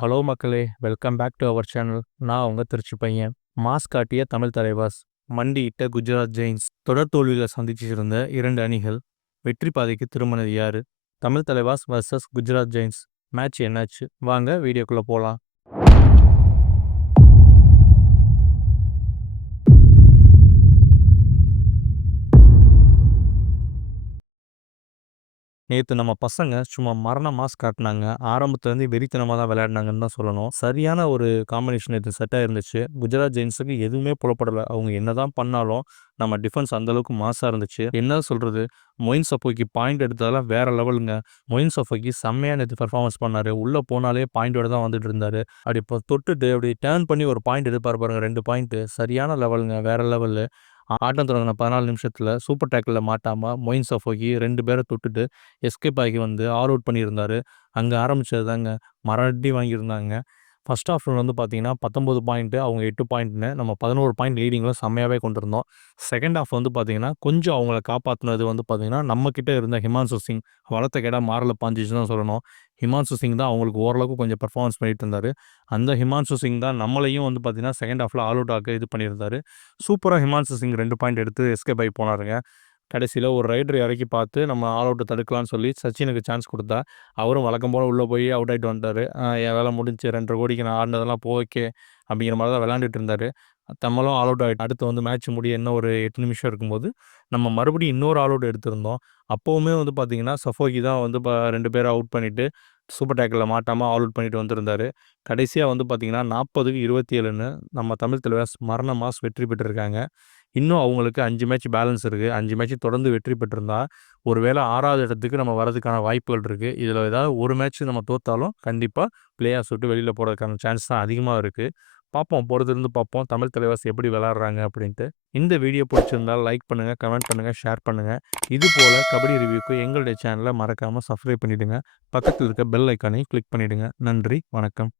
Hello மக்களே! Welcome back to our channel. நான் உங்க திருச்சி பையன். மாஸ் காட்டிய தமிழ் தலைவாஸ். மண்டியிட்ட குஜராத் ஜெயின்ஸ். தொடர் தோல்விகளை சந்திச்சிருந்த 2 அணிகள். வெற்றி பாதைக்கு திரும்பினது யாரு? Tamil Thalaivas versus Gujarat Giants. Match என்னாச்சு? வாங்க வீடியோக்குள்ள போலாம். நேத்து நம்ம பசங்க சும்மா மரண மாஸ் காட்டுனாங்க. ஆரம்பத்துலேருந்து வெறித்தனமா தான் விளையாடுனாங்கன்னு தான் சொல்லணும். சரியான ஒரு காம்பினேஷன் நேத்து செட் ஆயிருந்துச்சு. குஜராத் ஜெயின்ஸுக்கு எதுவுமே புலப்படல. அவங்க என்னதான் பண்ணாலும் நம்ம டிஃபென்ஸ் அந்த அளவுக்கு மாஸா இருந்துச்சு. என்ன சொல்றது? மொயின் சஃபோக்கி பாயிண்ட் எடுத்ததெல்லாம் வேற லெவலுங்க. மொயின் சஃபோக்கி செம்மையா நேத்து பெர்ஃபார்மன்ஸ் பண்ணாரு. உள்ள போனாலே பாயிண்டோட தான் வந்துட்டு இருந்தாரு. அப்படி இப்போ தொட்டுட்டு அப்படி டர்ன் பண்ணி ஒரு பாயிண்ட் எடுப்பாரு பாருங்க, 2 பாயிண்ட். சரியான லெவலுங்க. வேற லெவலு. ஆட்டம் தொடங்கின 14 நிமிஷத்துல சூப்பர் டேக்கிள்ல மாட்டாம மொயின் சஃபோக்கி 2 பேரை தொட்டுட்டு எஸ்கேப் ஆகி வந்து ஆல் அவுட் பண்ணியிருந்தாரு. அங்கே ஆரம்பிச்சது தாங்க மராட்டி வாங்கியிருந்தாங்க. ஃபர்ஸ்ட் ஹாஃப்ல வந்து பார்த்தீங்கன்னா 19 பாயிண்ட்டு, அவங்க 8 பாயிண்ட்னு நம்ம 11 பாயிண்ட் லீடிங்கில் செம்மையாகவே கொண்டு இருந்தோம். செகண்ட் ஹாஃப் வந்து பார்த்தீங்கன்னா கொஞ்சம் அவங்கள காப்பாற்றினது வந்து பார்த்தீங்கன்னா நம்மக்கிட்ட இருந்த ஹிமான்சு சிங் வளர்த்த கேடா மாறல பாஞ்சிச்சுன்னு தான் சொல்லணும். ஹிமான்சு சிங் தான் அவங்களுக்கு ஓரளவுக்கு கொஞ்சம் பெர்ஃபார்மன்ஸ் பண்ணிட்டு இருந்தார். அந்த ஹிமான்சு சிங் தான் நம்மளையும் வந்து பார்த்தீங்கன்னா செகண்ட் ஹாஃபில் ஆல் அவுட் ஆக்க இது பண்ணியிருந்தார். சூப்பராக ஹிமான்சு சிங் 2 பாயிண்ட் எடுத்து எஸ்கேப் ஆகி போனாருங்க. கடைசியில் ஒரு ரைடர் இறக்கி பார்த்து நம்ம ஆல் அவுட்டை தடுக்கலான்னு சொல்லி சச்சினுக்கு சான்ஸ் கொடுத்தா அவரும் வழக்கம் போல் உள்ளே போய் அவுட் ஆகிட்டு வந்துட்டார். என் வேலை முடிஞ்சு 2.5 கோடிக்கு நான் ஆடினதெல்லாம் ஓகே அப்படிங்கிற மாதிரி தான் விளையாண்டுட்டு இருந்தார். நம்மளும் ஆல் அவுட் ஆகிட்டு அடுத்து வந்து மேட்ச் முடிய இன்னும் ஒரு 8 நிமிஷம் இருக்கும்போது நம்ம மறுபடியும் இன்னொரு ஆல் அவுட் எடுத்திருந்தோம். அப்போவுமே வந்து பார்த்திங்கன்னா சஃபோகி தான் வந்து 2 பேரை அவுட் பண்ணிவிட்டு சூப்பர் டேக்கில் மாட்டாமல் ஆல் அவுட் பண்ணிட்டு வந்திருந்தார். கடைசியாக வந்து பார்த்திங்கன்னா 40க்கு 27ன்னு நம்ம தமிழ் தலைவாஸ் மரண மாஸ் வெற்றி பெற்றிருக்காங்க. இன்னும் அவங்களுக்கு 5 மேட்ச் பேலன்ஸ் இருக்குது. 5 மேட்ச் தொடர்ந்து வெற்றி பெற்றிருந்தா ஒருவேளை 6வது இடத்துக்கு நம்ம வரதுக்கான வாய்ப்புகள் இருக்குது. இதில் ஏதாவது ஒரு மேட்ச் நம்ம தோற்றாலும் கண்டிப்பாக பிளே ஆஃப்ஸ் விட்டு வெளியில் போகிறதுக்கான சான்ஸ் தான் அதிகமாக இருக்குது. பார்ப்போம், பொறுத்திருந்து பார்ப்போம் தமிழ் தலைவாஸ் எப்படி விளாட்றாங்க அப்படின்ட்டு. இந்த வீடியோ பிடிச்சிருந்தால் லைக் பண்ணுங்கள், கமெண்ட் பண்ணுங்கள், ஷேர் பண்ணுங்கள். இது போல் கபடி ரிவ்யூக்கு எங்களுடைய சேனலை மறக்காமல் சப்ஸ்கிரைப் பண்ணிவிடுங்க. பக்கத்தில் இருக்க பெல் ஐக்கானையும் கிளிக் பண்ணிவிடுங்க. நன்றி, வணக்கம்.